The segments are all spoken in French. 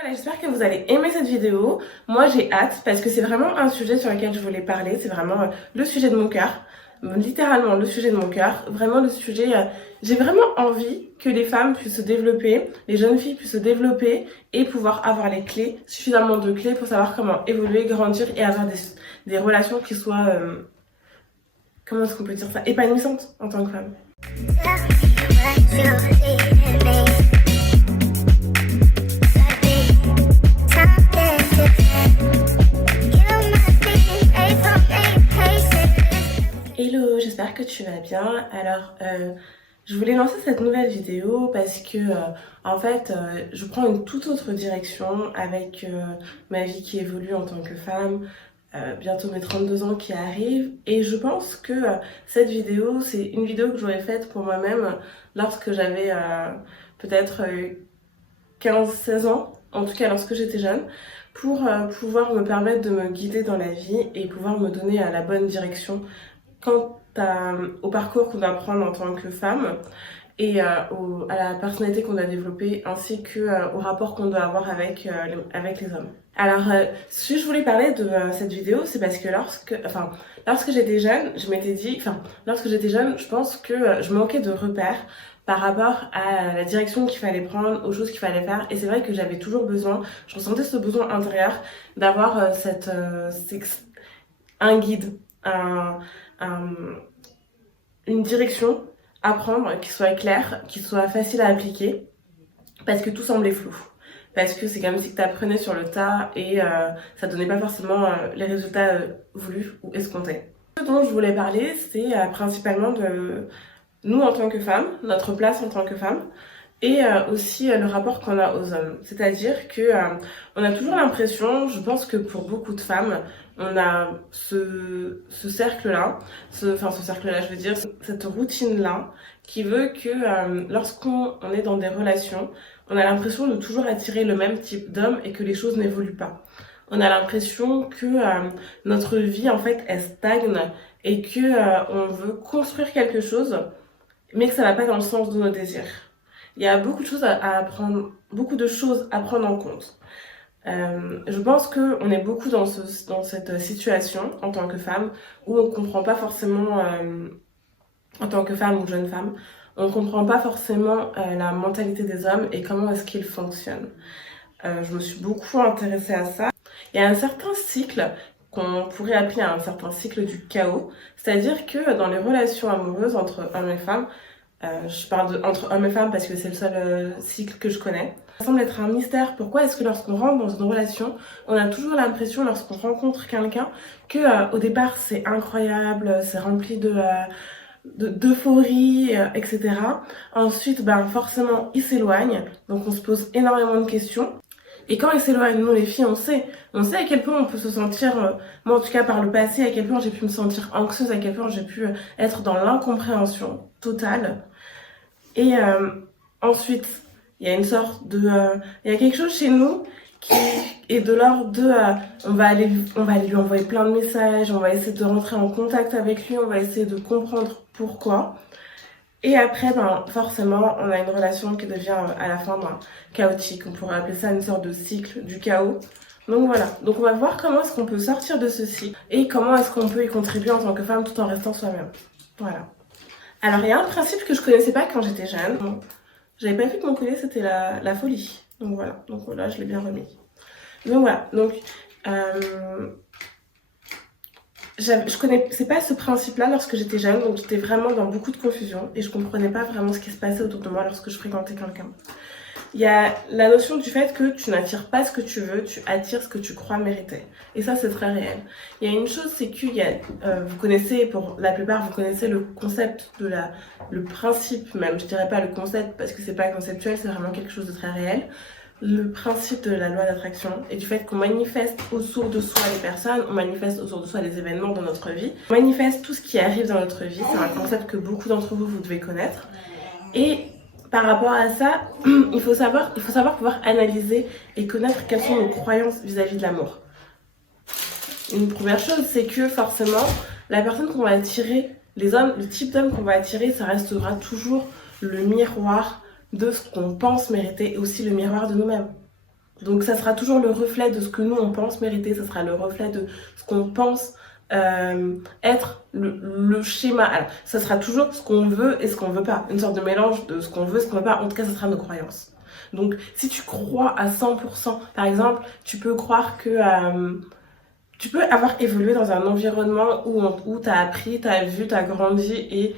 Voilà, j'espère que vous allez aimer cette vidéo. Moi, j'ai hâte parce que c'est vraiment un sujet sur lequel je voulais parler. C'est vraiment le sujet de mon cœur. Littéralement le sujet de mon cœur. Vraiment le sujet... j'ai vraiment envie que les femmes puissent se développer, les jeunes filles puissent se développer et pouvoir avoir les clés, suffisamment de clés pour savoir comment évoluer, grandir et avoir des relations qui soient... comment est-ce qu'on peut dire ça? Épanouissantes en tant que femme. Hello, j'espère que tu vas bien. Alors, je voulais lancer cette nouvelle vidéo parce que, en fait, je prends une toute autre direction avec ma vie qui évolue en tant que femme, bientôt mes 32 ans qui arrivent. Et je pense que cette vidéo, c'est une vidéo que j'aurais faite pour moi-même lorsque j'avais peut-être 15-16 ans, en tout cas lorsque j'étais jeune, pour pouvoir me permettre de me guider dans la vie et pouvoir me donner la bonne direction quant au parcours qu'on doit prendre en tant que femme et à la personnalité qu'on doit développer ainsi que au rapport qu'on doit avoir avec les hommes. Alors, si je voulais parler de cette vidéo, c'est parce que lorsque j'étais jeune, je pense que je manquais de repères par rapport à la direction qu'il fallait prendre, aux choses qu'il fallait faire. Et c'est vrai que j'avais toujours besoin, je ressentais ce besoin intérieur d'avoir un guide, une direction à prendre qui soit claire, qui soit facile à appliquer, parce que tout semblait flou. Parce que c'est comme si tu apprenais sur le tas et ça donnait pas forcément les résultats voulus ou escomptés. Ce dont je voulais parler, c'est principalement de nous en tant que femmes, notre place en tant que femmes, et aussi le rapport qu'on a aux hommes. C'est-à-dire que on a toujours l'impression, je pense que pour beaucoup de femmes, on a ce cercle-là, ce cercle-là, je veux dire, cette routine-là, qui veut que lorsqu'on est dans des relations, on a l'impression de toujours attirer le même type d'homme et que les choses n'évoluent pas. On a l'impression que notre vie, en fait, elle stagne et que on veut construire quelque chose, mais que ça va pas dans le sens de nos désirs. Il y a beaucoup de choses à apprendre, beaucoup de choses à prendre en compte. Je pense qu'on est beaucoup dans cette situation en tant que femme où on comprend pas forcément, en tant que femme ou jeune femme, on comprend pas forcément la mentalité des hommes et comment est-ce qu'ils fonctionnent. Je me suis beaucoup intéressée à ça. Il y a un certain cycle qu'on pourrait appeler un certain cycle du chaos, c'est-à-dire que dans les relations amoureuses entre hommes et femmes, je parle entre hommes et femmes parce que c'est le seul cycle que je connais. Ça semble être un mystère. Pourquoi est-ce que lorsqu'on rentre dans une relation, on a toujours l'impression lorsqu'on rencontre quelqu'un que au départ c'est incroyable, c'est rempli d'euphorie, etc. Ensuite, forcément, il s'éloigne, donc on se pose énormément de questions. Et quand il s'éloigne, nous les filles, on sait à quel point on peut se sentir, moi en tout cas par le passé, à quel point j'ai pu me sentir anxieuse, à quel point j'ai pu être dans l'incompréhension totale. Et ensuite, il y a une sorte il y a quelque chose chez nous qui est de l'ordre de, on va aller lui envoyer plein de messages, on va essayer de rentrer en contact avec lui, on va essayer de comprendre pourquoi. Et après, forcément, on a une relation qui devient à la fin chaotique. On pourrait appeler ça une sorte de cycle du chaos. Donc voilà, donc on va voir comment est-ce qu'on peut sortir de ce cycle et comment est-ce qu'on peut y contribuer en tant que femme tout en restant soi-même. Voilà. Alors il y a un principe que je connaissais pas quand j'étais jeune. Bon, j'avais pas vu que mon collier c'était la folie. Donc voilà, je l'ai bien remis. Donc voilà, donc je connaissais pas ce principe-là lorsque j'étais jeune, donc j'étais vraiment dans beaucoup de confusion et je comprenais pas vraiment ce qui se passait autour de moi lorsque je fréquentais quelqu'un. Il y a la notion du fait que tu n'attires pas ce que tu veux, tu attires ce que tu crois mériter. Et ça, c'est très réel. Il y a une chose, c'est qu'il y a, vous connaissez, pour la plupart, vous connaissez le concept le principe même, je dirais pas le concept parce que c'est pas conceptuel, c'est vraiment quelque chose de très réel. Le principe de la loi d'attraction et du fait qu'on manifeste autour de soi les personnes, on manifeste autour de soi les événements dans notre vie, on manifeste tout ce qui arrive dans notre vie, c'est un concept que beaucoup d'entre vous devez connaître. Et par rapport à ça, il faut savoir pouvoir analyser et connaître quelles sont nos croyances vis-à-vis de l'amour. Une première chose, c'est que forcément, la personne qu'on va attirer, le type d'homme qu'on va attirer, ça restera toujours le miroir de ce qu'on pense mériter et aussi le miroir de nous-mêmes. Donc ça sera toujours le reflet de ce que nous on pense mériter, ça sera le reflet de ce qu'on pense être le schéma. Alors ça sera toujours ce qu'on veut et ce qu'on veut pas, une sorte de mélange de ce qu'on veut et ce qu'on veut pas. En tout cas ça sera nos croyances. Donc si tu crois à 100%, par exemple, tu peux croire que tu peux avoir évolué dans un environnement où tu as appris, tu as vu, tu as grandi et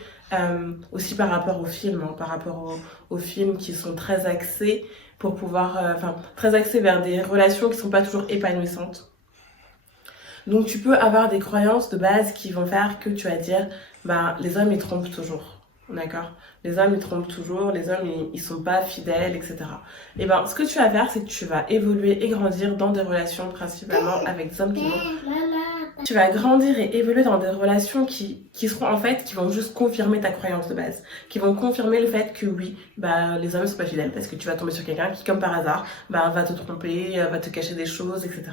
aussi par rapport aux films, hein, par rapport aux films qui sont très axés pour pouvoir, très axés vers des relations qui sont pas toujours épanouissantes. Donc tu peux avoir des croyances de base qui vont faire que tu vas dire, bah les hommes ils trompent toujours. D'accord? Les hommes ils trompent toujours, les hommes ils sont pas fidèles, etc. Et ben ce que tu vas faire, c'est que tu vas évoluer et grandir dans des relations principalement avec des hommes qui vont. Tu vas grandir et évoluer dans des relations qui seront en fait, qui vont juste confirmer ta croyance de base, qui vont confirmer le fait que oui, bah les hommes sont pas fidèles parce que tu vas tomber sur quelqu'un qui, comme par hasard, bah va te tromper, va te cacher des choses, etc.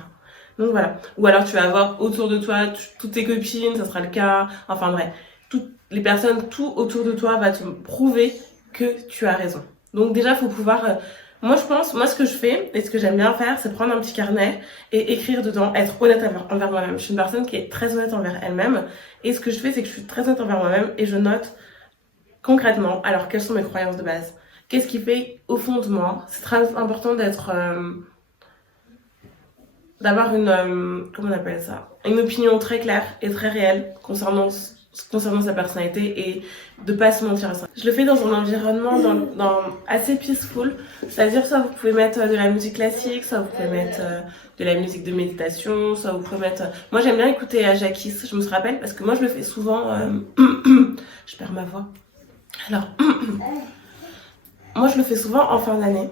Donc voilà. Ou alors tu vas avoir autour de toi toutes tes copines, ça sera le cas. Enfin bref, toutes les personnes, tout autour de toi va te prouver que tu as raison. Donc déjà, il faut pouvoir. Moi, je pense, moi, ce que je fais et ce que j'aime bien faire, c'est prendre un petit carnet et écrire dedans, être honnête envers moi-même. Je suis une personne qui est très honnête envers elle-même. Et ce que je fais, c'est que je suis très honnête envers moi-même et je note concrètement, alors, quelles sont mes croyances de base? Qu'est-ce qui fait au fond de moi? C'est très important d'être. D'avoir une. Comment on appelle ça? Une opinion très claire et très réelle concernant sa personnalité et de pas se mentir à ça. Je le fais dans un environnement assez peaceful, c'est-à-dire soit vous pouvez mettre de la musique classique, soit vous pouvez mettre de la musique de méditation, soit vous pouvez mettre... Moi j'aime bien écouter Jacquis, je me rappelle, parce que moi je le fais souvent... Je perds ma voix. Alors, moi je le fais souvent en fin d'année,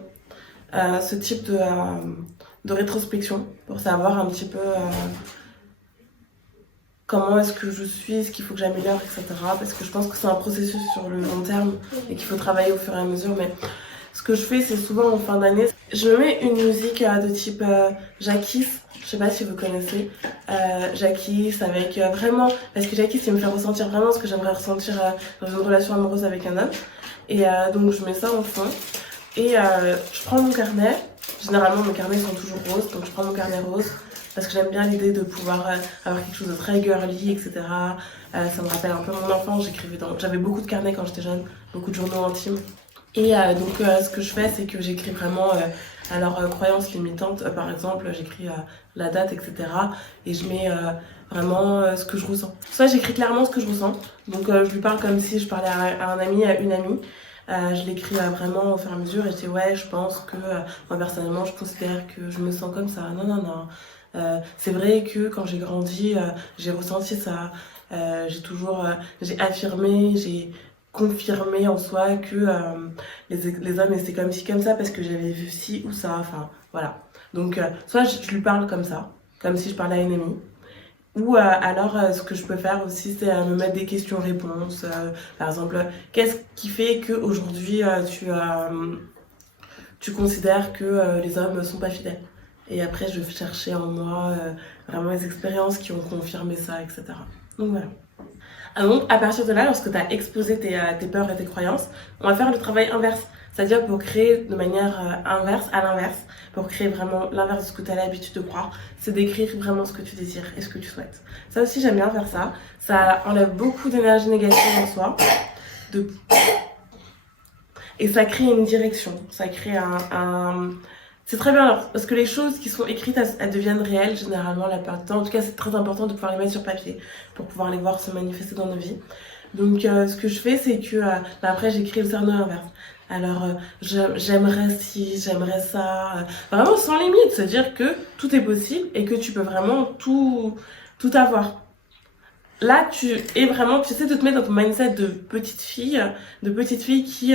ce type de rétrospection, pour savoir un petit peu... comment est-ce que je suis, ce qu'il faut que j'améliore, etc. Parce que je pense que c'est un processus sur le long terme et qu'il faut travailler au fur et à mesure. Mais ce que je fais, c'est souvent en fin d'année, je me mets une musique de type Jacquis. Je sais pas si vous connaissez Jacquis, avec vraiment... Parce que Jacquis, il me fait ressentir vraiment ce que j'aimerais ressentir dans une relation amoureuse avec un homme. Et donc je mets ça en fond. Et je prends mon carnet. Généralement, mes carnets sont toujours roses. Donc je prends mon carnet rose. Parce que j'aime bien l'idée de pouvoir avoir quelque chose de très girly, etc. Ça me rappelle un peu mon enfance. J'avais beaucoup de carnets quand j'étais jeune, beaucoup de journaux intimes. Et donc ce que je fais, c'est que j'écris vraiment croyances limitantes. Par exemple, j'écris la date, etc. Et je mets vraiment ce que je ressens. Soit j'écris clairement ce que je ressens. Donc je lui parle comme si je parlais à un ami, à une amie. Je l'écris vraiment au fur et à mesure et je dis ouais, je pense que moi personnellement, je considère que je me sens comme ça. Non. C'est vrai que quand j'ai grandi, j'ai ressenti ça. J'ai affirmé, j'ai confirmé en soi que les hommes étaient comme ci, comme ça parce que j'avais vu ci ou ça. Enfin, voilà. Donc, soit je lui parle comme ça, comme si je parlais à une amie. Ou alors, ce que je peux faire aussi, c'est me mettre des questions-réponses. Par exemple, qu'est-ce qui fait qu'aujourd'hui, tu considères que les hommes ne sont pas fidèles? Et après, je vais chercher en moi vraiment les expériences qui ont confirmé ça, etc. Donc voilà. Donc à partir de là, lorsque tu as exposé tes peurs et tes croyances, on va faire le travail inverse. C'est-à-dire pour créer de manière à l'inverse, pour créer vraiment l'inverse de ce que tu as l'habitude de croire, c'est d'écrire vraiment ce que tu désires et ce que tu souhaites. Ça aussi, j'aime bien faire ça. Ça enlève beaucoup d'énergie négative en soi. Et ça crée une direction. Ça crée C'est très bien alors, parce que les choses qui sont écrites, elles deviennent réelles généralement la plupart du temps. En tout cas, c'est très important de pouvoir les mettre sur papier pour pouvoir les voir se manifester dans nos vies. Donc, ce que je fais, c'est que après, j'écris le scénario inverse. Alors, j'aimerais ci, j'aimerais ça. Vraiment sans limite, c'est-à-dire que tout est possible et que tu peux vraiment tout avoir. Là, tu essaies de te mettre dans ton mindset de petite fille qui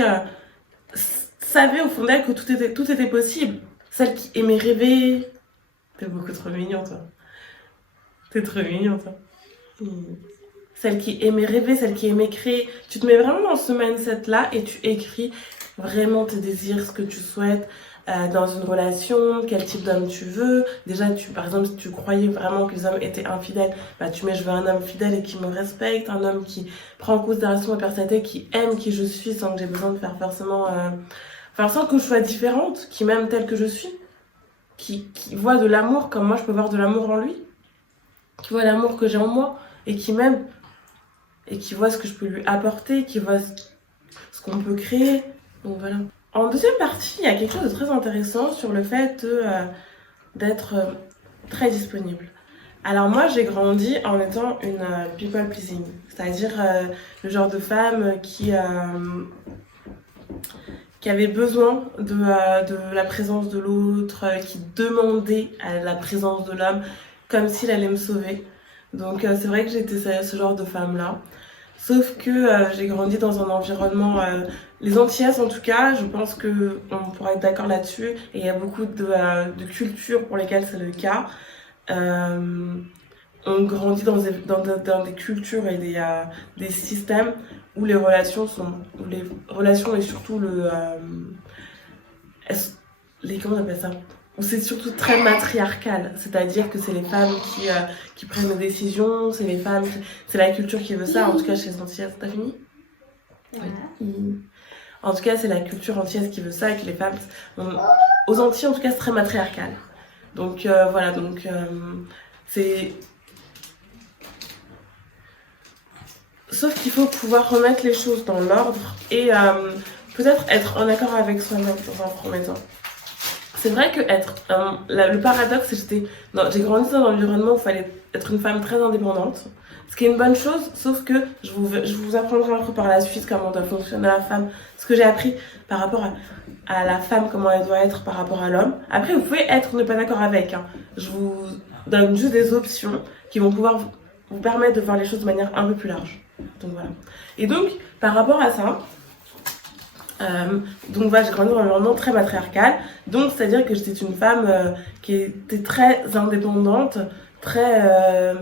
savait au fond d'elle que tout était possible. Celle qui aimait rêver. T'es beaucoup trop mignon, toi. T'es trop mignon, toi. Celle qui aimait rêver, celle qui aimait créer. Tu te mets vraiment dans ce mindset-là et tu écris vraiment tes désirs, ce que tu souhaites dans une relation, quel type d'homme tu veux. Déjà, par exemple, si tu croyais vraiment que les hommes étaient infidèles, tu mets je veux un homme fidèle et qui me respecte, un homme qui prend en considération ma personnalité, qui aime qui je suis sans que j'ai besoin de faire forcément... sans que je sois différente, qui m'aime telle que je suis, qui voit de l'amour comme moi je peux voir de l'amour en lui, qui voit l'amour que j'ai en moi et qui m'aime et qui voit ce que je peux lui apporter, qui voit ce qu'on peut créer. Donc voilà. En deuxième partie, il y a quelque chose de très intéressant sur le fait d'être très disponible. Alors moi, j'ai grandi en étant une people pleasing, c'est-à-dire le genre de femme qui avait besoin de la présence de l'autre, qui demandait à la présence de l'homme comme s'il allait me sauver. Donc c'est vrai que j'étais ce genre de femme-là. Sauf que j'ai grandi dans un environnement, les Antillaises en tout cas, je pense qu'on pourra être d'accord là-dessus, et il y a beaucoup de cultures pour lesquelles c'est le cas. On grandit dans des cultures et des systèmes où les relations et surtout comment on appelle ça, où c'est surtout très matriarcal, c'est-à-dire que c'est les femmes qui prennent les décisions, c'est les femmes, c'est la culture qui veut ça, en tout cas chez les Antillaises. T'as fini? Oui. En tout cas, c'est la culture antillaise qui veut ça, et que les femmes, aux Antilles en tout cas, c'est très matriarcal. Donc voilà, donc c'est... Sauf qu'il faut pouvoir remettre les choses dans l'ordre et peut-être être en accord avec soi-même dans un premier temps. C'est vrai que le paradoxe, c'est que j'ai grandi dans un environnement où il fallait être une femme très indépendante, ce qui est une bonne chose, sauf que je vous apprendrai un peu par la suite comment doit fonctionner la femme, ce que j'ai appris par rapport à la femme, comment elle doit être par rapport à l'homme. Après, vous pouvez ne pas d'accord avec, hein. Je vous donne juste des options qui vont pouvoir vous permettre de voir les choses de manière un peu plus large. Donc voilà. Et donc, par rapport à ça, donc voilà, j'ai grandi dans un environnement très matriarcal. Donc, c'est-à-dire que j'étais une femme qui était très indépendante, très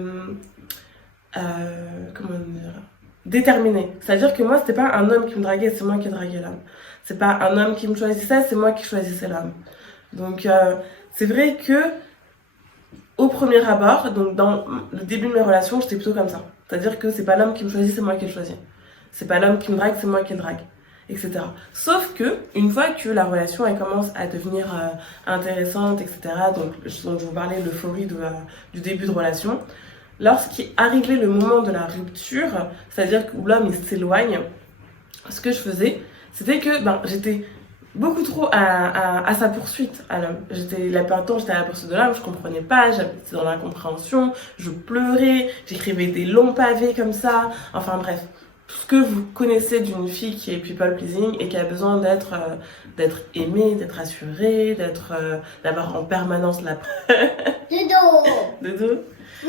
comment dire, déterminée. C'est-à-dire que moi, c'était pas un homme qui me draguait, c'est moi qui draguais l'homme. C'est pas un homme qui me choisissait, c'est moi qui choisissais l'homme. Donc, c'est vrai que au premier abord, donc dans le début de mes relations, j'étais plutôt comme ça. C'est-à-dire que c'est pas l'homme qui me choisit, c'est moi qui le choisis. C'est pas l'homme qui me drague, c'est moi qui le drague, etc. Sauf que, une fois que la relation elle commence à devenir intéressante, etc., donc je vous parlais de l'euphorie du début de relation, lorsqu'il arrivait le moment de la rupture, c'est-à-dire que l'homme il s'éloigne, ce que je faisais, c'était que j'étais beaucoup trop à sa poursuite à l'homme. La plupart du temps, j'étais à la poursuite de l'homme, je comprenais pas, j'étais dans l'incompréhension, je pleurais, j'écrivais des longs pavés comme ça, enfin bref. Tout ce que vous connaissez d'une fille qui est people pleasing et qui a besoin d'être aimée, d'être assurée, d'avoir en permanence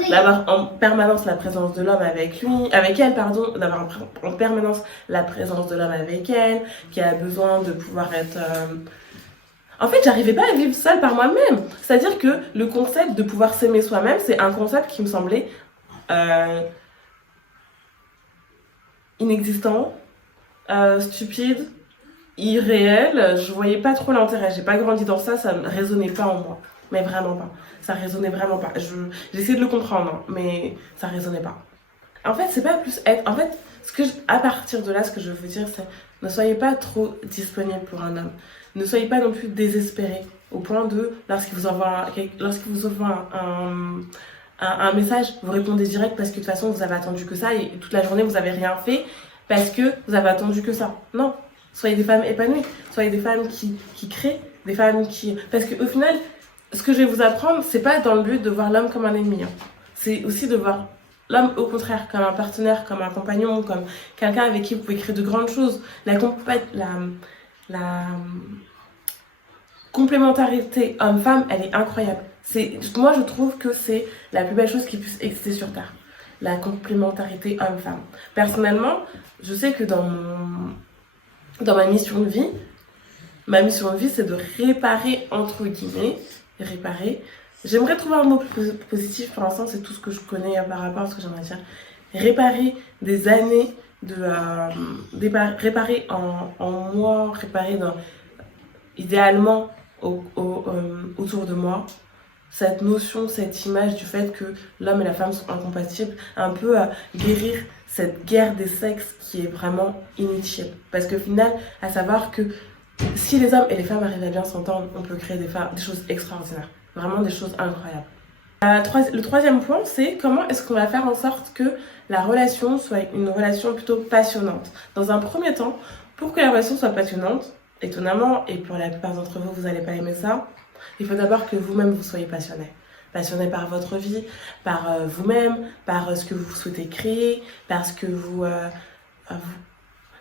d'avoir en permanence la présence de l'homme avec elle, d'avoir en permanence la présence de l'homme avec elle, qui a besoin de pouvoir être... En fait, j'arrivais pas à vivre seule par moi-même. C'est-à-dire que le concept de pouvoir s'aimer soi-même, c'est un concept qui me semblait inexistant, stupide, irréel. Je voyais pas trop l'intérêt. J'ai pas grandi dans ça, ça ne résonnait pas en moi. Mais vraiment pas. Ça résonnait vraiment pas. J'essayais de le comprendre, hein, mais ça résonnait pas. En fait, c'est pas plus être... En fait, à partir de là, ce que je veux dire, c'est ne soyez pas trop disponible pour un homme. Ne soyez pas non plus désespéré au point de, lorsqu'il vous envoie un message, vous répondez direct parce que de toute façon, vous avez attendu que ça et toute la journée, vous avez rien fait parce que vous avez attendu que ça. Non. Soyez des femmes épanouies. Soyez des femmes qui créent, des femmes qui... Parce qu'au final... Ce que je vais vous apprendre, c'est pas dans le but de voir l'homme comme un ennemi. Hein. C'est aussi de voir l'homme, au contraire, comme un partenaire, comme un compagnon, comme quelqu'un avec qui vous pouvez créer de grandes choses. La complémentarité homme-femme, elle est incroyable. Moi, je trouve que c'est la plus belle chose qui puisse exister sur Terre. La complémentarité homme-femme. Personnellement, je sais que dans ma mission de vie, c'est de réparer, entre guillemets, J'aimerais trouver un mot positif, pour l'instant c'est tout ce que je connais par rapport à ce que j'aimerais dire. Réparer des années réparer en moi, idéalement autour de moi, cette notion, cette image du fait que l'homme et la femme sont incompatibles, un peu à guérir cette guerre des sexes qui est vraiment inutile. Parce qu'au final, à savoir que si les hommes et les femmes arrivent à bien s'entendre, on peut créer des choses extraordinaires. Vraiment des choses incroyables. Le troisième point, c'est comment est-ce qu'on va faire en sorte que la relation soit une relation plutôt passionnante. Dans un premier temps, pour que la relation soit passionnante, étonnamment, et pour la plupart d'entre vous, vous n'allez pas aimer ça, il faut d'abord que vous-même vous soyez passionné. Passionné par votre vie, par vous-même, par ce que vous souhaitez créer, parce que vous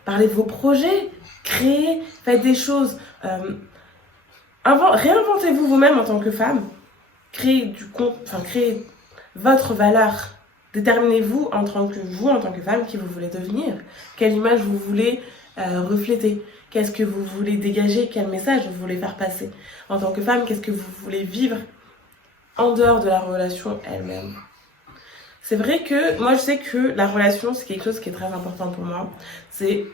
parlez de vos projets, créez, faites des choses. Réinventez-vous vous-même en tant que femme. Créez votre valeur. Déterminez-vous en tant que femme, qui vous voulez devenir. Quelle image vous voulez refléter. Qu'est-ce que vous voulez dégager, quel message vous voulez faire passer. En tant que femme, qu'est-ce que vous voulez vivre en dehors de la relation elle-même. C'est vrai que moi je sais que la relation c'est quelque chose qui est très important pour moi. C'est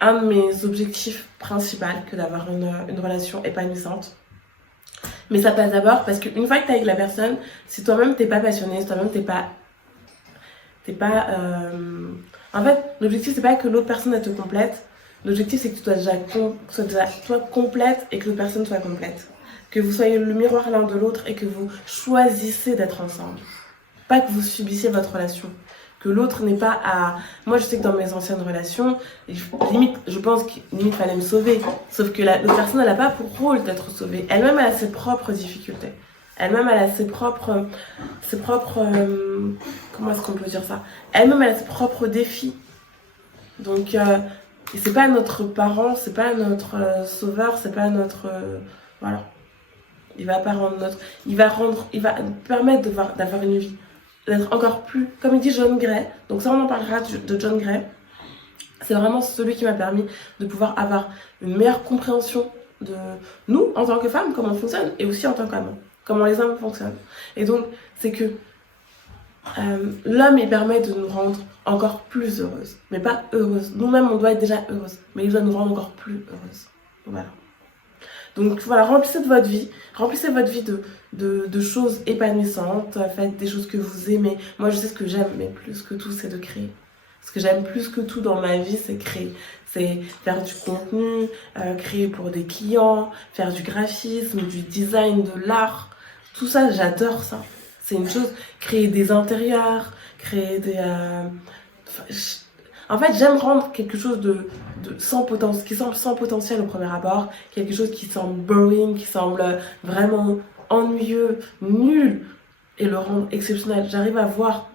un de mes objectifs principaux que d'avoir une relation épanouissante. Mais ça passe d'abord parce qu'une fois que t'es avec la personne, si toi-même t'es pas passionné, si toi-même t'es pas... En fait, l'objectif c'est pas que l'autre personne elle te complète. L'objectif c'est que tu sois déjà toi complète et que l'autre personne soit complète. Que vous soyez le miroir l'un de l'autre et que vous choisissez d'être ensemble. Pas que vous subissiez votre relation. Que l'autre n'est pas à... Moi, je sais que dans mes anciennes relations, limite, je pense qu'il fallait me sauver. Sauf que l'autre personne, elle n'a pas pour rôle d'être sauvée. Elle-même, elle a ses propres difficultés. Elle-même, elle a ses propres comment est-ce qu'on peut dire ça? Elle-même, elle a ses propres défis. Donc, c'est pas notre parent, c'est pas notre sauveur, c'est pas notre... voilà. Il va permettre d'avoir une vie, d'être encore plus, comme il dit John Gray, donc ça on en parlera de John Gray, c'est vraiment celui qui m'a permis de pouvoir avoir une meilleure compréhension de nous en tant que femmes, comment on fonctionne, et aussi en tant qu'homme, comment les hommes fonctionnent. Et donc c'est que l'homme il permet de nous rendre encore plus heureuses, mais pas heureuses, nous-mêmes on doit être déjà heureuses, mais il doit nous rendre encore plus heureuses. Voilà. Donc voilà, remplissez votre vie de choses épanouissantes, faites des choses que vous aimez. Moi je sais ce que j'aime, mais plus que tout c'est de créer. Ce que j'aime plus que tout dans ma vie c'est créer. C'est faire du contenu, créer pour des clients, faire du graphisme, du design, de l'art. Tout ça j'adore ça. C'est une chose, créer des intérieurs, créer des... En fait, j'aime rendre quelque chose qui semble sans potentiel au premier abord, quelque chose qui semble boring, qui semble vraiment ennuyeux, nul, et le rendre exceptionnel. J'arrive à voir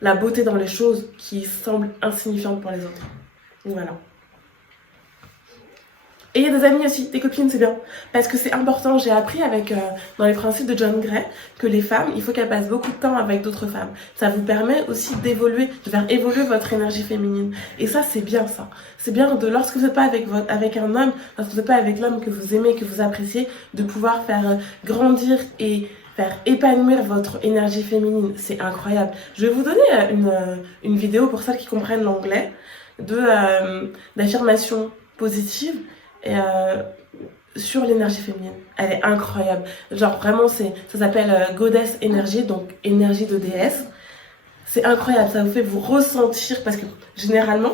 la beauté dans les choses qui semblent insignifiantes pour les autres. Donc voilà. Et il y a des amis aussi, des copines, c'est bien. Parce que c'est important, j'ai appris dans les principes de John Gray, que les femmes, il faut qu'elles passent beaucoup de temps avec d'autres femmes. Ça vous permet aussi de faire évoluer votre énergie féminine. Et ça, c'est bien ça. C'est bien lorsque vous n'êtes pas avec un homme, lorsque vous n'êtes pas avec l'homme que vous aimez, que vous appréciez, de pouvoir faire grandir et faire épanouir votre énergie féminine. C'est incroyable. Je vais vous donner une vidéo pour celles qui comprennent l'anglais, d'affirmations positives. Et sur l'énergie féminine, elle est incroyable. Genre vraiment ça s'appelle Goddess Energy, donc énergie de déesse. C'est incroyable, ça vous fait vous ressentir parce que généralement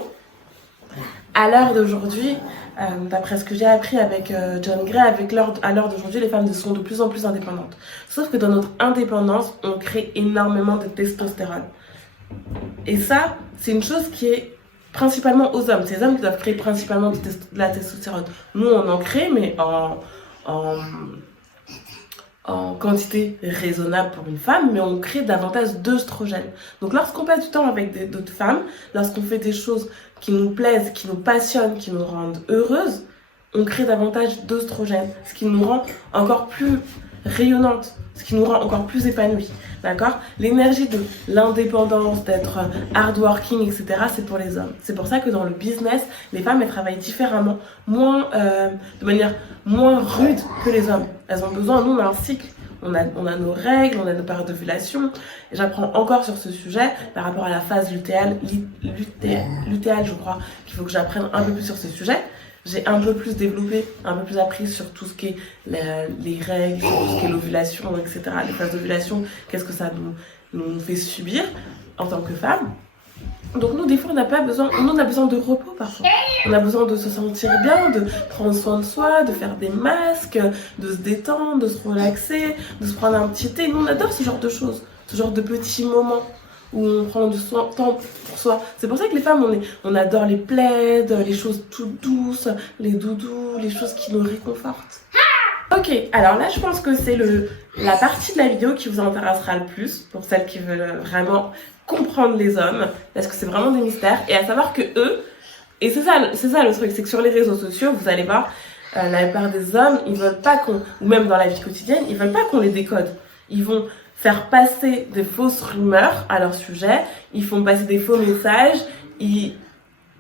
à l'heure d'aujourd'hui, d'après ce que j'ai appris avec John Gray, à l'heure d'aujourd'hui, les femmes sont de plus en plus indépendantes. Sauf que dans notre indépendance, on crée énormément de testostérone. Et ça, c'est une chose qui est principalement aux hommes. C'est les hommes qui doivent créer principalement de la testostérone. Nous, on en crée, mais en quantité raisonnable pour une femme, mais on crée davantage d'œstrogène. Donc lorsqu'on passe du temps avec d'autres femmes, lorsqu'on fait des choses qui nous plaisent, qui nous passionnent, qui nous rendent heureuses, on crée davantage d'œstrogène, ce qui nous rend encore plus rayonnante, ce qui nous rend encore plus épanouie. D'accord? L'énergie de l'indépendance, d'être hardworking, etc., c'est pour les hommes. C'est pour ça que dans le business, les femmes, elles travaillent différemment, de manière moins rude que les hommes. Elles ont besoin, nous, on a un cycle. On a nos règles, on a nos périodes d'ovulation. J'apprends encore sur ce sujet par rapport à la phase lutéale, je crois, qu'il faut que j'apprenne un peu plus sur ce sujet. J'ai un peu plus développé, un peu plus appris sur tout ce qui est les règles, sur tout ce qui est l'ovulation, etc. Les phases d'ovulation, qu'est-ce que ça nous fait subir en tant que femme. Donc nous, des fois, on a besoin de repos parfois. On a besoin de se sentir bien, de prendre soin de soi, de faire des masques, de se détendre, de se relaxer, de se prendre un petit thé. Nous, on adore ce genre de choses, ce genre de petits moments où on prend du temps pour soi. C'est pour ça que les femmes, on adore les plaids, les choses toutes douces, les doudous, les choses qui nous réconfortent. Ok, alors là je pense que c'est la partie de la vidéo qui vous intéressera le plus, pour celles qui veulent vraiment comprendre les hommes, parce que c'est vraiment des mystères, et à savoir que eux, et c'est ça le truc, c'est que sur les réseaux sociaux, vous allez voir, la plupart des hommes, ils veulent pas ou même dans la vie quotidienne, ils veulent pas qu'on les décode. Ils vont faire passer des fausses rumeurs à leur sujet, ils font passer des faux messages,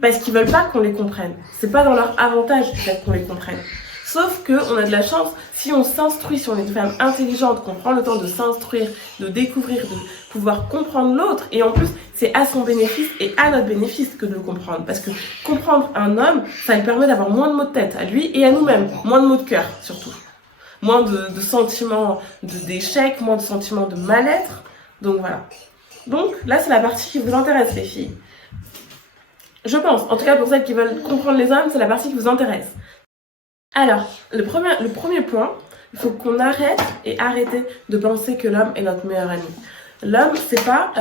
parce qu'ils veulent pas qu'on les comprenne. C'est pas dans leur avantage du fait qu'on les comprenne. Sauf qu'on a de la chance, si on s'instruit, si on est une femme intelligente, qu'on prend le temps de s'instruire, de découvrir, de pouvoir comprendre l'autre, et en plus, c'est à son bénéfice et à notre bénéfice que de le comprendre. Parce que comprendre un homme, ça lui permet d'avoir moins de maux de tête à lui et à nous-mêmes, moins de maux de cœur surtout. Moins de sentiments d'échec, moins de sentiments de mal-être. Donc voilà. Donc là, c'est la partie qui vous intéresse, les filles. Je pense, en tout cas pour celles qui veulent comprendre les hommes, c'est la partie qui vous intéresse. Alors, le premier point, il faut qu'on arrête et arrêter de penser que l'homme est notre meilleur ami. L'homme, c'est pas...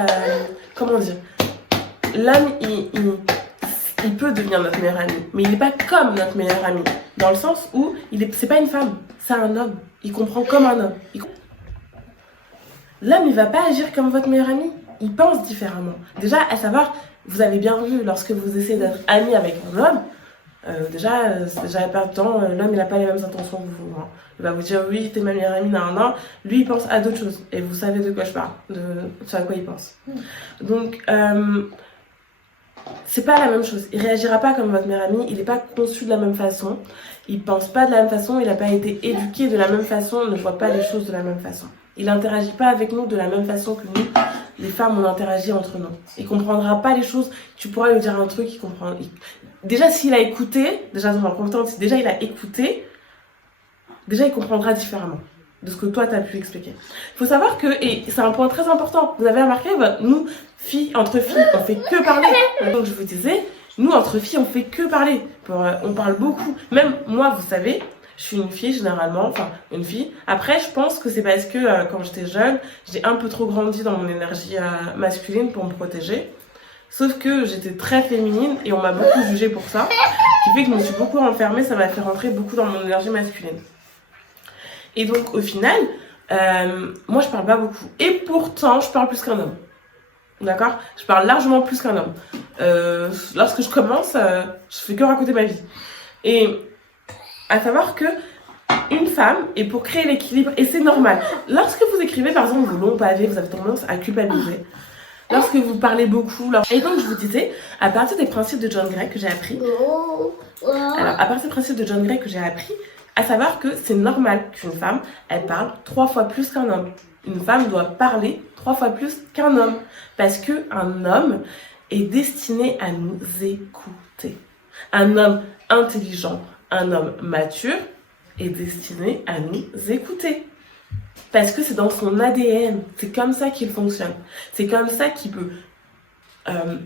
comment dire? L'homme, il peut devenir notre meilleur ami, mais il n'est pas comme notre meilleur ami. Dans le sens où, c'est pas une femme, c'est un homme. Il comprend comme un homme. L'homme, il va pas agir comme votre meilleur ami. Il pense différemment. Déjà, à savoir, vous avez bien vu, lorsque vous essayez d'être ami avec un homme, déjà pas de temps, l'homme il n'a pas les mêmes intentions que vous. Hein. Il va vous dire oui, t'es ma meilleure amie, nan. Lui il pense à d'autres choses et vous savez de quoi je parle, sur à quoi il pense. Donc c'est pas la même chose. Il réagira pas comme votre meilleur ami, il n'est pas conçu de la même façon, il pense pas de la même façon, il n'a pas été éduqué de la même façon, il ne voit pas les choses de la même façon. Il n'interagit pas avec nous de la même façon que nous, les femmes, on interagit entre nous. Il comprendra pas les choses. Tu pourras lui dire un truc, il comprend. Déjà, s'il a écouté, déjà dans un premier temps, si déjà il a écouté, déjà il comprendra différemment de ce que toi t'as pu expliquer. Il faut savoir que, et c'est un point très important, vous avez remarqué, nous, entre filles, on fait que parler. Donc je vous disais, nous, entre filles, on fait que parler. On parle beaucoup. Même moi, vous savez, je suis une fille généralement, enfin une fille. Après, je pense que c'est parce que quand j'étais jeune, j'ai un peu trop grandi dans mon énergie masculine pour me protéger. Sauf que j'étais très féminine et on m'a beaucoup jugée pour ça. Ce qui fait que je me suis beaucoup renfermée, ça m'a fait rentrer beaucoup dans mon énergie masculine. Et donc au final, moi je parle pas beaucoup. Et pourtant, je parle plus qu'un homme. D'accord? Je parle largement plus qu'un homme. Lorsque je commence, je fais que raconter ma vie. Et à savoir que une femme, et pour créer l'équilibre, et c'est normal, lorsque vous écrivez par exemple vos longs pavés, vous avez tendance à culpabiliser. Lorsque vous parlez beaucoup, et donc je vous disais, à partir des principes de John Gray que j'ai appris, alors à partir des principes de John Gray que j'ai appris, à savoir que c'est normal qu'une femme, elle parle 3 fois plus qu'un homme. Une femme doit parler 3 fois plus qu'un homme, parce qu'un homme est destiné à nous écouter. Un homme intelligent, un homme mature est destiné à nous écouter. Parce que c'est dans son ADN, c'est comme ça qu'il fonctionne. C'est comme ça qu'il peut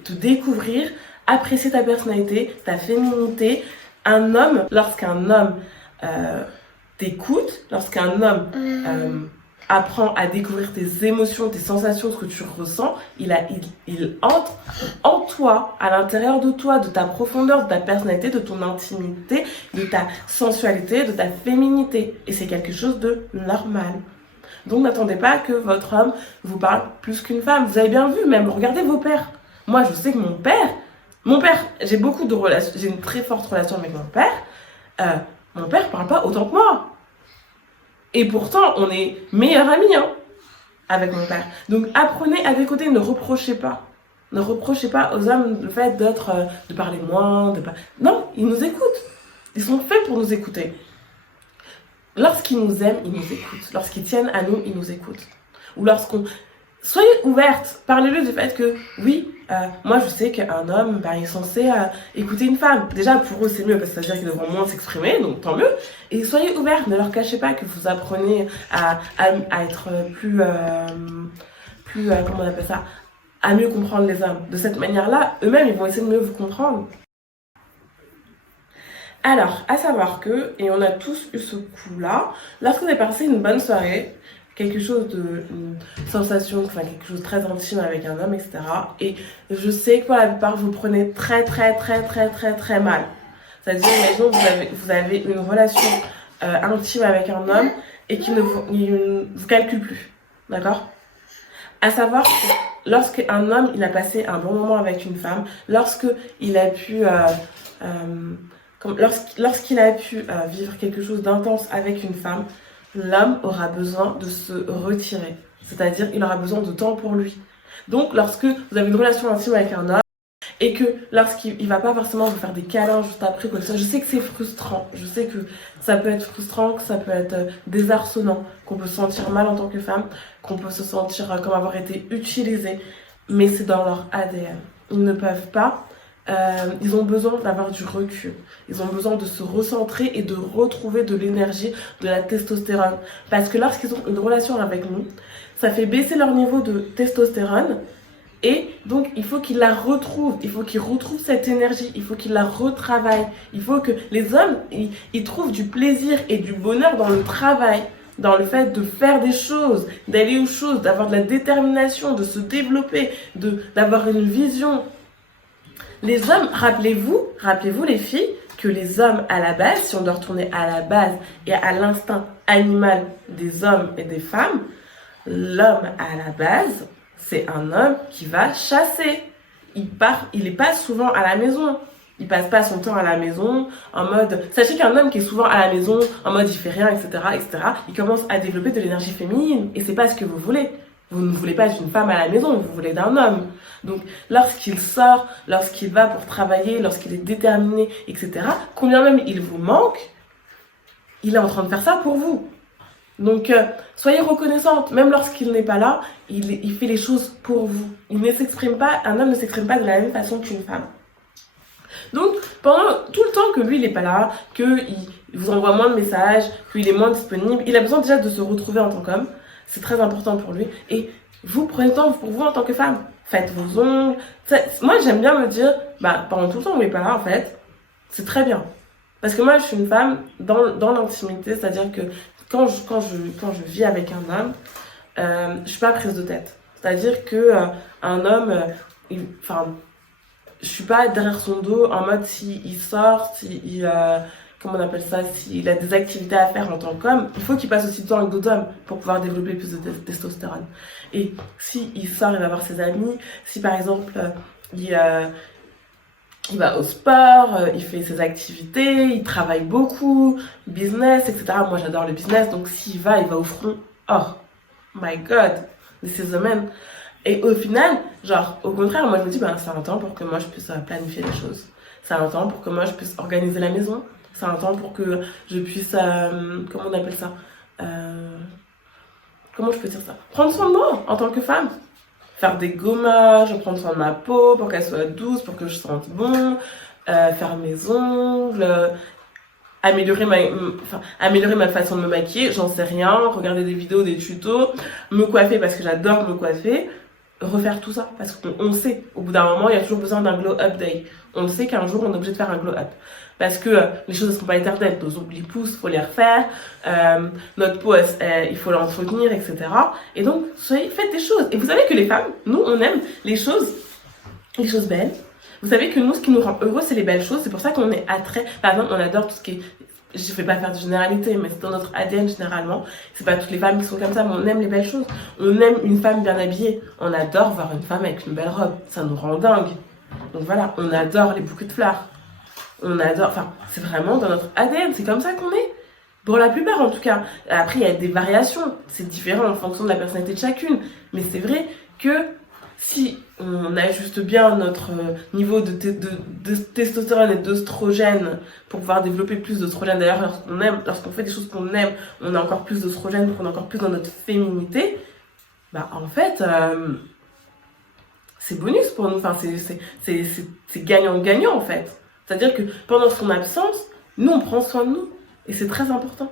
te découvrir, apprécier ta personnalité, ta féminité. Un homme, lorsqu'un homme t'écoute, lorsqu'un homme apprend à découvrir tes émotions, tes sensations, ce que tu ressens, il entre en toi, à l'intérieur de toi, de ta profondeur, de ta personnalité, de ton intimité, de ta sensualité, de ta féminité. Et c'est quelque chose de normal. Donc n'attendez pas que votre homme vous parle plus qu'une femme. Vous avez bien vu, même regardez vos pères. Moi je sais que mon père, j'ai beaucoup de relations, j'ai une très forte relation avec mon père. Mon père parle pas autant que moi. Et pourtant on est meilleurs amis avec mon père. Donc apprenez à décoder, ne reprochez pas. Ne reprochez pas aux hommes le fait de parler moins, Non, ils nous écoutent. Ils sont faits pour nous écouter. Lorsqu'ils nous aiment, ils nous écoutent. Lorsqu'ils tiennent à nous, ils nous écoutent. Ou soyez ouvertes, parlez-le du fait que, oui, moi je sais qu'un homme, il est censé écouter une femme. Déjà, pour eux, c'est mieux, parce que ça veut dire qu'ils devront moins s'exprimer, donc tant mieux. Et soyez ouvertes, ne leur cachez pas que vous apprenez à être plus comment on appelle ça, à mieux comprendre les hommes. De cette manière-là, eux-mêmes, ils vont essayer de mieux vous comprendre. Alors, à savoir que, et on a tous eu ce coup-là, lorsque vous avez passé une bonne soirée, quelque chose de, une sensation, enfin quelque chose de très intime avec un homme, etc. Et je sais que pour la plupart, vous prenez très mal. C'est-à-dire, imaginons vous avez une relation intime avec un homme et qu'il ne vous calcule plus. D'accord? À savoir que lorsqu'un homme il a passé un bon moment avec une femme, lorsqu'il a pu, lorsqu'il a pu vivre quelque chose d'intense avec une femme, l'homme aura besoin de se retirer. C'est-à-dire il aura besoin de temps pour lui. Donc lorsque vous avez une relation intime avec un homme, et que lorsqu'il va pas forcément vous faire des câlins juste après, quoi que ce soit, je sais que c'est frustrant, je sais que ça peut être frustrant, que ça peut être désarçonnant, qu'on peut se sentir mal en tant que femme, qu'on peut se sentir comme avoir été utilisé, mais c'est dans leur ADN. Ils ne peuvent pas, ils ont besoin d'avoir du recul, ils ont besoin de se recentrer et de retrouver de l'énergie, de la testostérone. Parce que lorsqu'ils ont une relation avec nous, ça fait baisser leur niveau de testostérone. Et donc, il faut qu'il la retrouve, il faut qu'il retrouve cette énergie, il faut qu'il la retravaille. Il faut que les hommes, ils trouvent du plaisir et du bonheur dans le travail, dans le fait de faire des choses, d'aller aux choses, d'avoir de la détermination, de se développer, d'avoir une vision. Les hommes, rappelez-vous les filles, que les hommes à la base, si on doit retourner à la base et à l'instinct animal des hommes et des femmes, l'homme à la base, c'est un homme qui va chasser. Il est pas souvent à la maison. Il passe pas son temps à la maison en mode... Sachez qu'un homme qui est souvent à la maison en mode il fait rien, etc., il commence à développer de l'énergie féminine. Et c'est pas ce que vous voulez. Vous ne voulez pas d'une femme à la maison, vous voulez d'un homme. Donc, lorsqu'il sort, lorsqu'il va pour travailler, lorsqu'il est déterminé, etc., combien même il vous manque, il est en train de faire ça pour vous. Donc, soyez reconnaissante, même lorsqu'il n'est pas là, il fait les choses pour vous. Il ne s'exprime pas, un homme ne s'exprime pas de la même façon qu'une femme. Donc, pendant tout le temps que lui, il n'est pas là, qu'il vous envoie moins de messages, qu'il est moins disponible, il a besoin déjà de se retrouver en tant qu'homme. C'est très important pour lui. Et vous prenez le temps pour vous en tant que femme. Faites vos ongles. Moi, j'aime bien me dire, pendant tout le temps où il n'est pas là, en fait, c'est très bien. Parce que moi, je suis une femme dans l'intimité, c'est-à-dire que quand je vis avec un homme, je suis pas prise de tête. C'est-à-dire que un homme, je suis pas derrière son dos en mode s'il sort, comment on appelle ça, s'il a des activités à faire en tant qu'homme, il faut qu'il passe aussi du temps avec d'autres hommes pour pouvoir développer plus de testostérone. Et s'il sort, il va voir ses amis. Si par exemple, il va au sport, il fait ses activités, il travaille beaucoup, business, etc. Moi, j'adore le business, donc s'il va, il va au front. Oh my God, this is the man. Et au final, genre, au contraire, moi, je me dis, c'est un temps pour que moi, je puisse planifier les choses. C'est un temps pour que moi, je puisse organiser la maison. C'est un temps pour que je puisse, comment on appelle ça comment je peux dire ça, prendre soin de moi en tant que femme. Faire des gommages, prendre soin de ma peau pour qu'elle soit douce, pour que je sente bon, faire mes ongles, améliorer ma façon de me maquiller, j'en sais rien, regarder des vidéos, des tutos, me coiffer parce que j'adore me coiffer, refaire tout ça parce qu'on sait, au bout d'un moment, il y a toujours besoin d'un glow-up day. On sait qu'un jour, on est obligé de faire un glow-up. Parce que les choses ne sont pas éternelles. Nos ongles, ils poussent, il faut les refaire. Notre peau, il faut l'entretenir, etc. Et donc, faites des choses. Et vous savez que les femmes, nous, on aime les choses belles. Vous savez que nous, ce qui nous rend heureux, c'est les belles choses. C'est pour ça qu'on est attrait. Par exemple, on adore tout ce qui est... Je ne vais pas faire de généralité, mais c'est dans notre ADN généralement. C'est pas toutes les femmes qui sont comme ça, mais on aime les belles choses. On aime une femme bien habillée. On adore voir une femme avec une belle robe. Ça nous rend dingue. Donc voilà, on adore les bouquets de fleurs. On adore, c'est vraiment dans notre ADN, c'est comme ça qu'on est. Pour la plupart en tout cas. Après, il y a des variations, c'est différent en fonction de la personnalité de chacune. Mais c'est vrai que si on ajuste bien notre niveau de testostérone et d'œstrogène pour pouvoir développer plus d'œstrogène, d'ailleurs lorsqu'on fait des choses qu'on aime, on a encore plus d'œstrogène, on est encore plus dans notre féminité, en fait... c'est bonus pour nous, c'est gagnant-gagnant en fait. C'est-à-dire que pendant son absence, nous on prend soin de nous et c'est très important.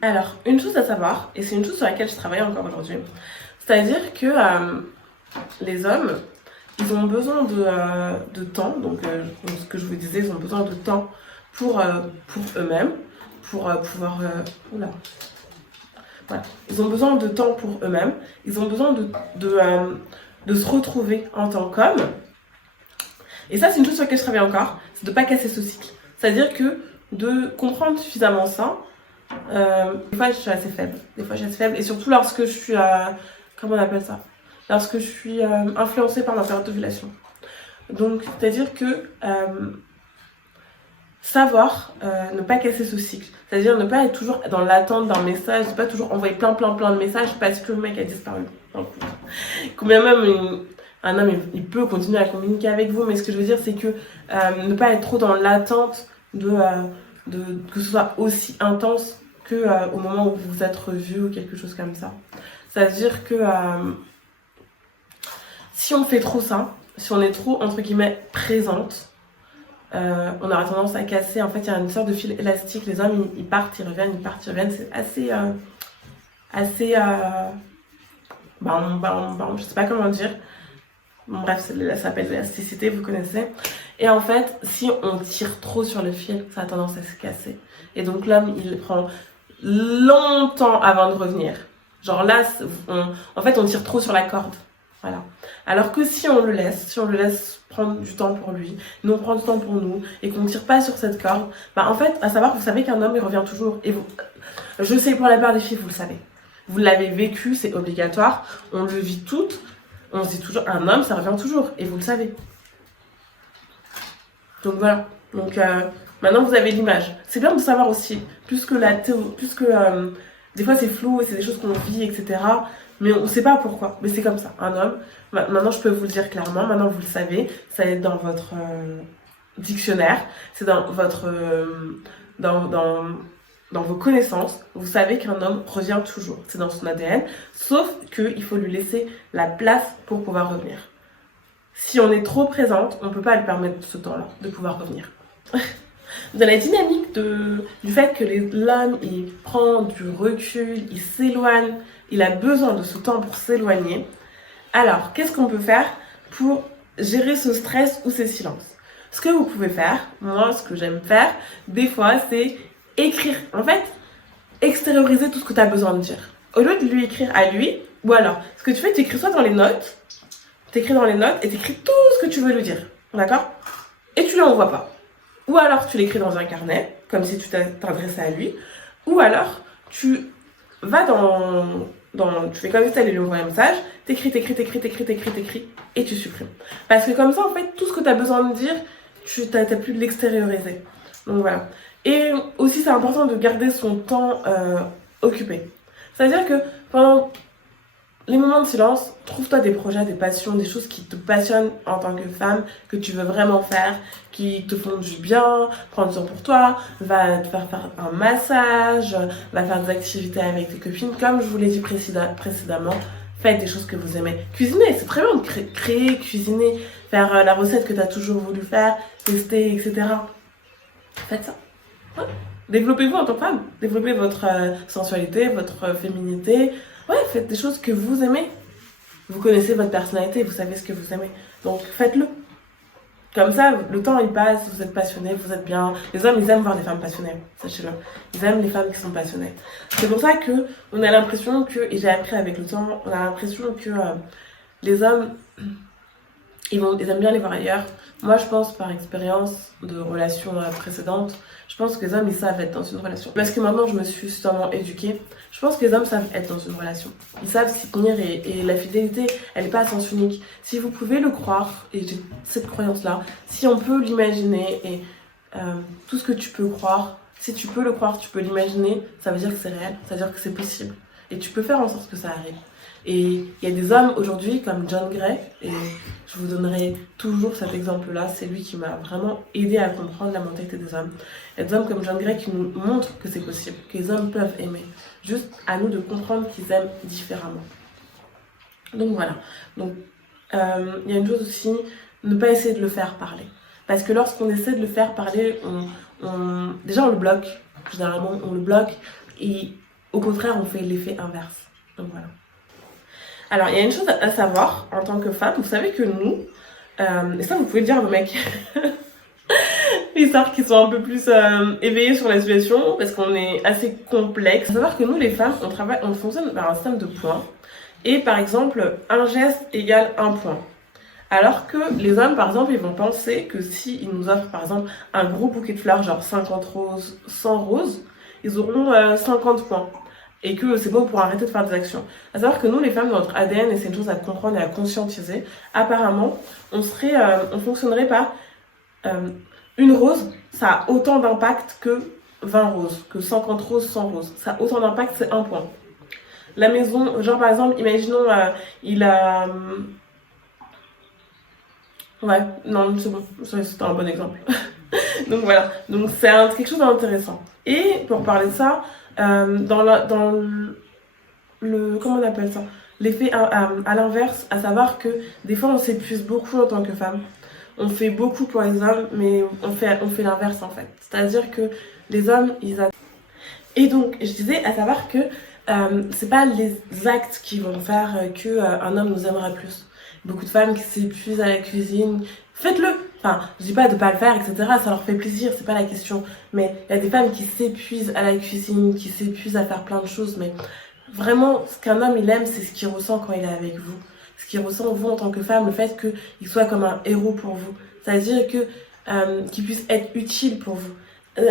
Alors, une chose à savoir, et c'est une chose sur laquelle je travaille encore aujourd'hui, c'est-à-dire que les hommes, ils ont besoin de temps, donc ce que je vous disais, ils ont besoin de temps pour eux-mêmes, pour pouvoir... oula. Voilà. Ils ont besoin de temps pour eux-mêmes, ils ont besoin de se retrouver en tant qu'hommes. Et ça, c'est une chose sur laquelle je travaille encore, c'est de ne pas casser ce cycle. C'est-à-dire que de comprendre suffisamment ça, des fois je suis assez faible. Et surtout lorsque je suis, comment on appelle ça? Lorsque je suis influencée par ma période d'ovulation. Donc, c'est-à-dire que savoir ne pas casser ce cycle. C'est-à-dire ne pas être toujours dans l'attente d'un message, ne pas toujours envoyer plein de messages parce que le mec a disparu. Donc, combien même un homme, il peut continuer à communiquer avec vous, mais ce que je veux dire, c'est que ne pas être trop dans l'attente que ce soit aussi intense que au moment où vous vous êtes revus ou quelque chose comme ça. C'est-à-dire que si on fait trop ça, si on est trop, entre guillemets, présente, on aura tendance à casser. En fait, il y a une sorte de fil élastique. Les hommes, ils partent, ils reviennent. C'est assez je sais pas comment dire. Bon, bref, ça s'appelle l'élasticité, vous connaissez. Et en fait, si on tire trop sur le fil, ça a tendance à se casser. Et donc l'homme, il prend longtemps avant de revenir. Genre là, en fait, on tire trop sur la corde. Voilà. Alors que si on le laisse prendre du temps pour lui, nous on prend du temps pour nous, et qu'on ne tire pas sur cette corde, bah en fait, à savoir, vous savez qu'un homme, il revient toujours. Et vous, je sais pour la plupart des filles, vous le savez. Vous l'avez vécu, c'est obligatoire. On le vit toutes. On se dit toujours, un homme, ça revient toujours. Et vous le savez. Donc voilà. Donc maintenant, vous avez l'image. C'est bien de savoir aussi, plus que des fois c'est flou, et c'est des choses qu'on vit, etc. Mais on ne sait pas pourquoi. Mais c'est comme ça. Un homme, maintenant je peux vous le dire clairement, maintenant vous le savez, ça est dans votre dictionnaire, c'est dans votre... dans vos connaissances, vous savez qu'un homme revient toujours. C'est dans son ADN, sauf qu'il faut lui laisser la place pour pouvoir revenir. Si on est trop présente, on ne peut pas lui permettre ce temps-là de pouvoir revenir. Dans la dynamique du fait que l'homme, il prend du recul, il s'éloigne, il a besoin de ce temps pour s'éloigner. Alors, qu'est-ce qu'on peut faire pour gérer ce stress ou ces silences? Ce que vous pouvez faire, moi, ce que j'aime faire, des fois, c'est écrire. En fait, extérioriser tout ce que tu as besoin de dire. Au lieu de lui écrire à lui, ou alors, ce que tu fais, tu écris soit dans les notes, et tu écris tout ce que tu veux lui dire. D'accord? Et tu lui envoies pas. Ou alors, tu l'écris dans un carnet, comme si tu t'adressais à lui. Ou alors, tu vas tu fais comme si tu allais lui envoyer un message, t'écris, et tu supprimes. Parce que comme ça, en fait, tout ce que tu as besoin de dire, tu n'as plus de l'extérioriser. Donc voilà. Et aussi, c'est important de garder son temps occupé. C'est-à-dire que pendant les moments de silence, trouve-toi des projets, des passions, des choses qui te passionnent en tant que femme, que tu veux vraiment faire, qui te font du bien, prends du temps pour toi, va te faire un massage, va faire des activités avec tes copines. Comme je vous l'ai dit précédemment, faites des choses que vous aimez. Cuisiner, c'est très bien de créer, cuisiner, faire la recette que tu as toujours voulu faire, tester, etc. Faites ça. Ouais. Développez-vous en tant que femme. Développez votre sensualité, votre féminité. Ouais, faites des choses que vous aimez. Vous connaissez votre personnalité, vous savez ce que vous aimez. Donc faites-le. Comme ça, le temps il passe, vous êtes passionné, vous êtes bien. Les hommes, ils aiment voir des femmes passionnées, sachez-le. Ils aiment les femmes qui sont passionnées. C'est pour ça que on a l'impression que, et j'ai appris avec le temps, on a l'impression que les hommes, ils aiment bien les voir ailleurs. Moi, je pense par expérience de relations précédentes, je pense que les hommes, ils savent être dans une relation. Parce que maintenant, je me suis justement éduquée. Je pense que les hommes savent être dans une relation. Ils savent s'y tenir et la fidélité, elle n'est pas à sens unique. Si vous pouvez le croire, et j'ai cette croyance-là, si on peut l'imaginer et tout ce que tu peux croire, si tu peux le croire, tu peux l'imaginer, ça veut dire que c'est réel, ça veut dire que c'est possible. Et tu peux faire en sorte que ça arrive. Et il y a des hommes aujourd'hui comme John Gray, et je vous donnerai toujours cet exemple-là, c'est lui qui m'a vraiment aidé à comprendre la mentalité des hommes. Il y a des hommes comme John Gray qui nous montrent que c'est possible, que les hommes peuvent aimer. Juste à nous de comprendre qu'ils aiment différemment. Donc voilà. Donc il y a une chose aussi, ne pas essayer de le faire parler. Parce que lorsqu'on essaie de le faire parler, déjà on le bloque. Généralement on le bloque et au contraire on fait l'effet inverse. Donc voilà. Alors, il y a une chose à savoir en tant que femme. Vous savez que nous, et ça vous pouvez le dire à vos mecs, les stars qui sont un peu plus éveillées sur la situation, parce qu'on est assez complexe. Il faut savoir que nous, les femmes, on fonctionne par un système de points. Et par exemple, un geste égale un point. Alors que les hommes, par exemple, ils vont penser que s'ils nous offrent, par exemple, un gros bouquet de fleurs, genre 50 roses, 100 roses, ils auront 50 points. Et que c'est bon pour arrêter de faire des actions. À savoir que nous, les femmes, dans notre ADN, et c'est une chose à comprendre et à conscientiser, apparemment, on fonctionnerait par une rose, ça a autant d'impact que 20 roses, que 50 roses, 100 roses. Ça a autant d'impact, c'est un point. La maison, genre par exemple, imaginons, il a... Ouais, non, c'est bon, c'était un bon exemple. Donc voilà, donc c'est quelque chose d'intéressant. Et pour parler de ça, dans le comment on appelle ça, l'effet à l'inverse, à savoir que des fois on s'épuise beaucoup en tant que femme. On fait beaucoup pour les hommes, mais on fait l'inverse en fait. C'est-à-dire que les hommes, Et donc, je disais, à savoir que c'est pas les actes qui vont faire que un homme nous aimera plus. Beaucoup de femmes qui s'épuisent à la cuisine, faites-le. Enfin, je dis pas de pas le faire, etc. Ça leur fait plaisir, c'est pas la question. Mais il y a des femmes qui s'épuisent à la cuisine, qui s'épuisent à faire plein de choses. Mais vraiment, ce qu'un homme il aime, c'est ce qu'il ressent quand il est avec vous. Ce qu'il ressent vous en tant que femme, le fait qu'il soit comme un héros pour vous. C'est-à-dire que qu'il puisse être utile pour vous.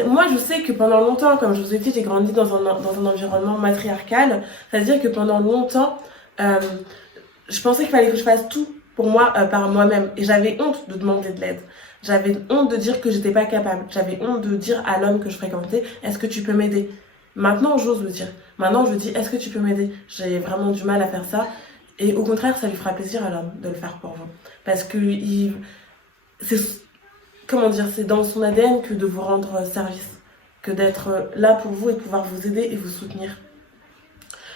Moi, je sais que pendant longtemps, comme je vous ai dit, j'ai grandi dans un environnement matriarcal. C'est-à-dire que pendant longtemps, je pensais qu'il fallait que je fasse tout pour moi par moi-même. Et j'avais honte de demander de l'aide. J'avais honte de dire que j'étais pas capable. J'avais honte de dire à l'homme que je fréquentais, est-ce que tu peux m'aider? Maintenant, j'ose le dire. Maintenant, je dis, est-ce que tu peux m'aider? J'ai vraiment du mal à faire ça. Et au contraire, ça lui fera plaisir à l'homme de le faire pour vous. Parce que c'est, comment dire, c'est dans son ADN que de vous rendre service. Que d'être là pour vous et de pouvoir vous aider et vous soutenir.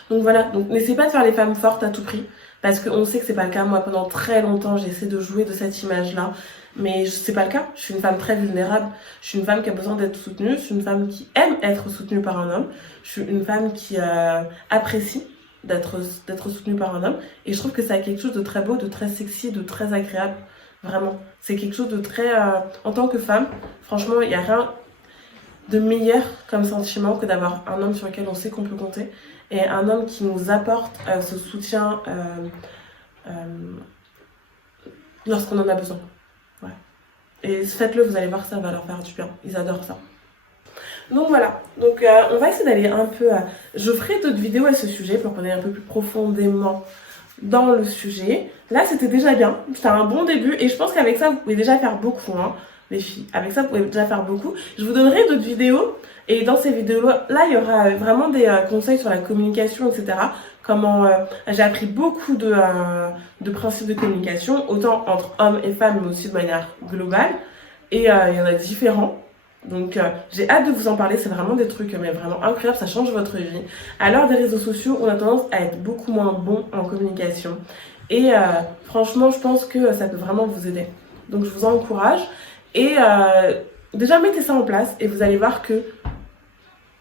Donc voilà, donc n'essayez pas de faire les femmes fortes à tout prix. Parce qu'on sait que c'est pas le cas. Moi, pendant très longtemps, j'ai essayé de jouer de cette image-là. Mais c'est pas le cas. Je suis une femme très vulnérable. Je suis une femme qui a besoin d'être soutenue. Je suis une femme qui aime être soutenue par un homme. Je suis une femme qui apprécie d'être soutenue par un homme. Et je trouve que c'est quelque chose de très beau, de très sexy, de très agréable. Vraiment. C'est quelque chose de très... en tant que femme, franchement, il n'y a rien de meilleur comme sentiment que d'avoir un homme sur lequel on sait qu'on peut compter. Et un homme qui nous apporte ce soutien lorsqu'on en a besoin. Ouais. Et faites-le, vous allez voir, ça va leur faire du bien. Ils adorent ça. Donc voilà, donc on va essayer d'aller un peu... Je ferai d'autres vidéos à ce sujet pour qu'on aille un peu plus profondément dans le sujet. Là, c'était déjà bien. C'était un bon début et je pense qu'avec ça, vous pouvez déjà faire beaucoup, hein, les filles. Avec ça, vous pouvez déjà faire beaucoup. Je vous donnerai d'autres vidéos et dans ces vidéos-là, il y aura vraiment des conseils sur la communication, etc. Comment j'ai appris beaucoup de principes de communication, autant entre hommes et femmes, mais aussi de manière globale. Et il y en a différents. Donc j'ai hâte de vous en parler, c'est vraiment des trucs mais vraiment incroyables, ça change votre vie. À l'heure des réseaux sociaux, on a tendance à être beaucoup moins bon en communication. Et franchement, je pense que ça peut vraiment vous aider. Donc je vous encourage. Et déjà, mettez ça en place et vous allez voir que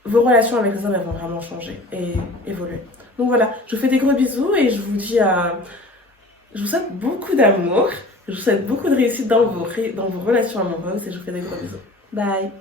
vos relations avec les hommes, elles vont vraiment changer et évoluer. Donc voilà, je vous fais des gros bisous et je vous dis... je vous souhaite beaucoup d'amour. Je vous souhaite beaucoup de réussite dans vos relations amoureuses et je vous fais des gros bisous. Bye.